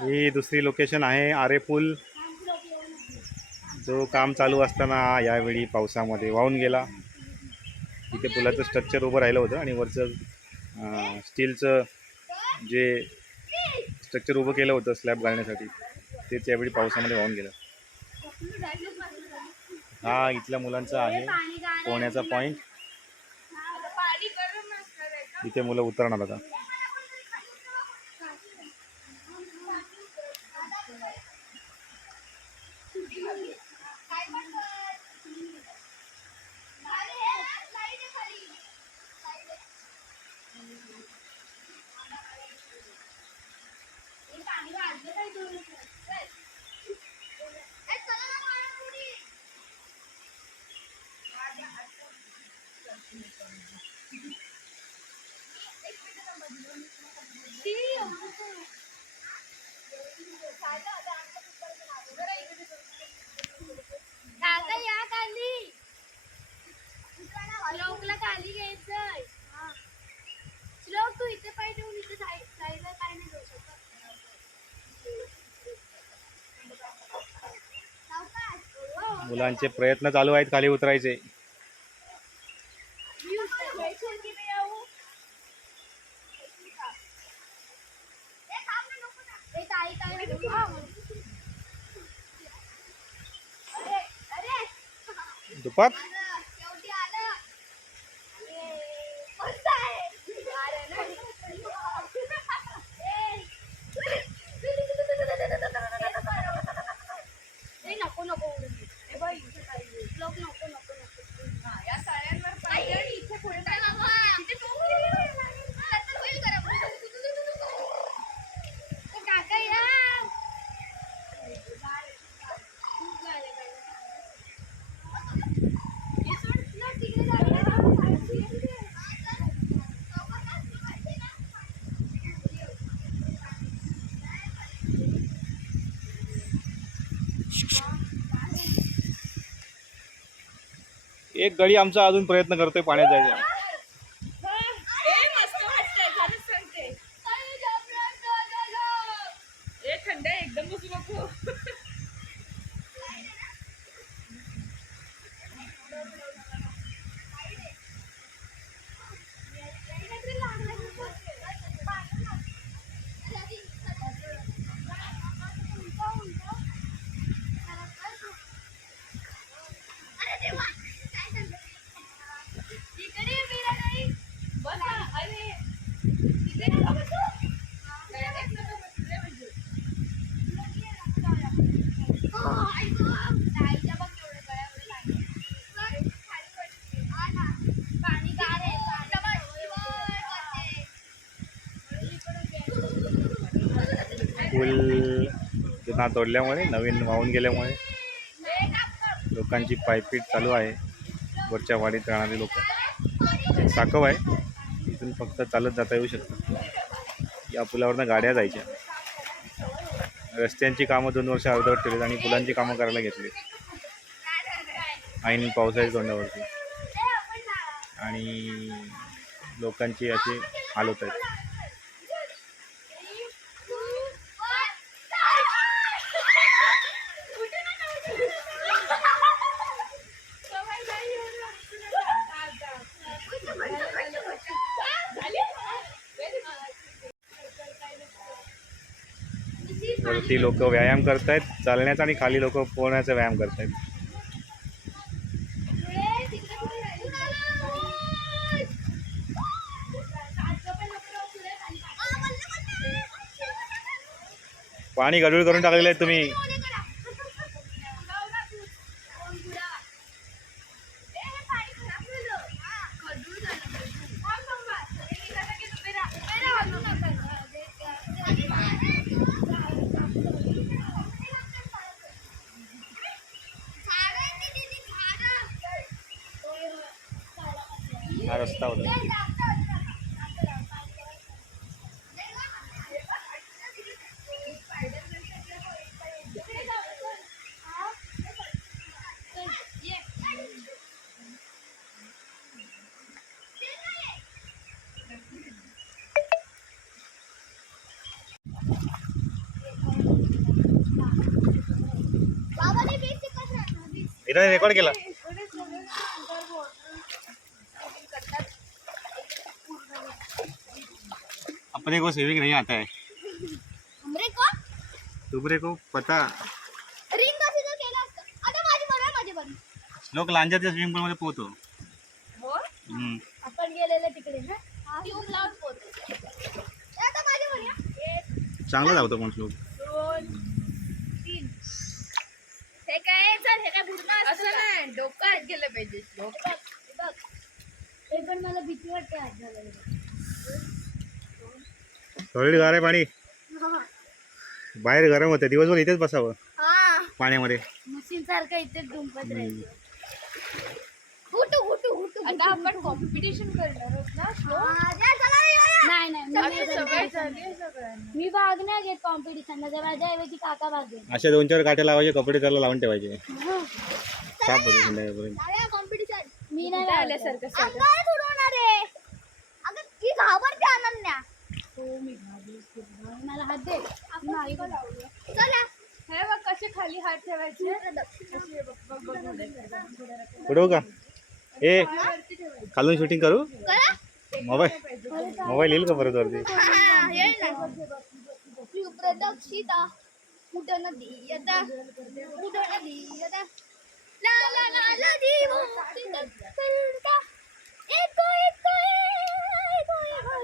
ही दुसरी लोकेशन आहे आरे पूल जो काम चालू असताना यावेळी पावसामध्ये वाहून गेला. इथे पुलाचं स्ट्रक्चर उभं राहिलं होतं आणि वरचं स्टीलचं जे स्ट्रक्चर उभं केलं होतं स्लॅब घालण्यासाठी ते त्यावेळी पावसामध्ये वाहून गेलं. हा इथल्या मुलांचा आहे. पोहण्याचा पॉईंट इथे मुलं उतरणार आता काका या खाली श्लोकला खाली घ्यायचंय. श्लोक तू इथे पाय ठेवून इथे साईड साईडला काय नाही करू शकत सावकाश. हो. मुलांचे प्रयत्न चालू आहेत खाली उतरायचे. दुपार उतर- इथून किती येऊ? ए, ताई, ताई, हा. अरे, अरे. दुपाक आलं, शेवटी आलं. ये, मस्त आहे. अरे, नाही. ए, नको नको उडू दे. ए, बाई, इथे काही नाही. लोक नको नको नको या साड्यांवर पाहिजे आणि इथे पुढे काय बाबा? इथे टोपली आहे. मला तर होईल करा. ओ, काका या खूप झाले बाई. हे सोड ना, तिकडे जा. एक गडी आमचा अजून प्रयत्न करतोय पाण्यात जायचा. एकदम बसू नको बसा अरे तिथे नका बसू. Direct नका बसू रे म्हणजे. पाणी गार आहे पूल जुना तोडल्यामुळे नवीन वाहून गेल्यामुळे लोकांची पायपीट चालू आहे. वरच्या वाडीत राहणारे लोक. साकव आहे. इथून फक्त चालत जाता येऊ शकतं. या पुलावरनं गाड्या जायच्या. रस्त्यांची कामं दोन वर्ष अर्धवट केलीत आणि पुलांची कामं करायला घेतली ऐन पावसाळी तोंडावरती. आणि लोकांची असे हाल होत आहेत वरती लोक व्यायाम करत आहेत चालण्याचा आणि खाली लोक पोहण्याचा व्यायाम करत आहेत पाणी गडूळ करून टाकलेलं आहे तुम्ही. hasta ahora. Mira, ¿cuál es la? अपने को स्विमिंग नहीं आता है। हमरे को? तुमरे को पता। रिंग कशी तर केलं असतं आता माझी बरं माझी बरं लोक लांजाच्या स्विमिंग पूल मध्ये पोहतो हो. आपण गेलेले तिकडे ना ट्यूब लावून पोहोचतो आता माझी बरं एक चांगला धावतो पण दोन तीन। हे काय चल हे काय बुडणं असं नाही डोकं गेलं पाहिजे हे बघ हे पण मला भीती वाटते हात घालायला थोडी गार आहे पाणी. बाहेर गरम होतं दिवसभर इथेच बसावं. हा. पाण्यामध्ये. मशीन सारखं इथे डुंपत राहायचं. हुटू हुटू हुटू आता आपण कॉम्पिटिशन करणार आहोत ना नाही नाही मी नाही भाग नाही घेत कॉम्पिटिशनला माझ्याऐवजी काका भाग घेत. अशा दोन चार काठ्या लावायचे कपडे त्याला लावून ठेवायचे. कॉम्पिटिशन मी नाही आल्यासारखं अगं ती घाबरते अनन्या. मी घाबरते. मला हात दे. चला. हे बघ कसे खाली हात ठेवायचे. असे बघ बघ बघ बघ. उडवू का ए खालून शूटिंग करू? मोबाईल. मोबाईल येईल का परत वरती. प्रदक्षिता कुठं नदी यता कुठं नदी यता ला ला ला ला जीव. तिथं फिरता. एको एको एको एको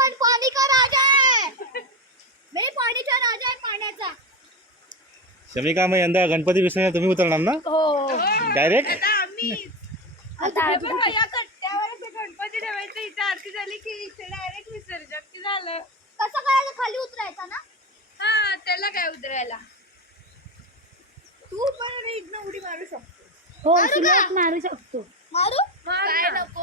आपण पाणी का राजा आहे? मी पाणीचा राजा आहे पाण्याचा? शमिका मग यंदा गणपती विसर्जन तुम्ही उतरणार ना? हो. डायरेक्ट आता आम्ही आता बघ, या कट्ट्यावर ते गणपती ठेवायचं इथे आरती झाली की इथे डायरेक्ट विसर्जन की झालं. कसं करायचं? खाली उतरायचं ना? हा त्याला काय उतरायला? तू पण इथनं उडी मारू शकतो. हो मारू शकतो. मारू? मार काय. नको?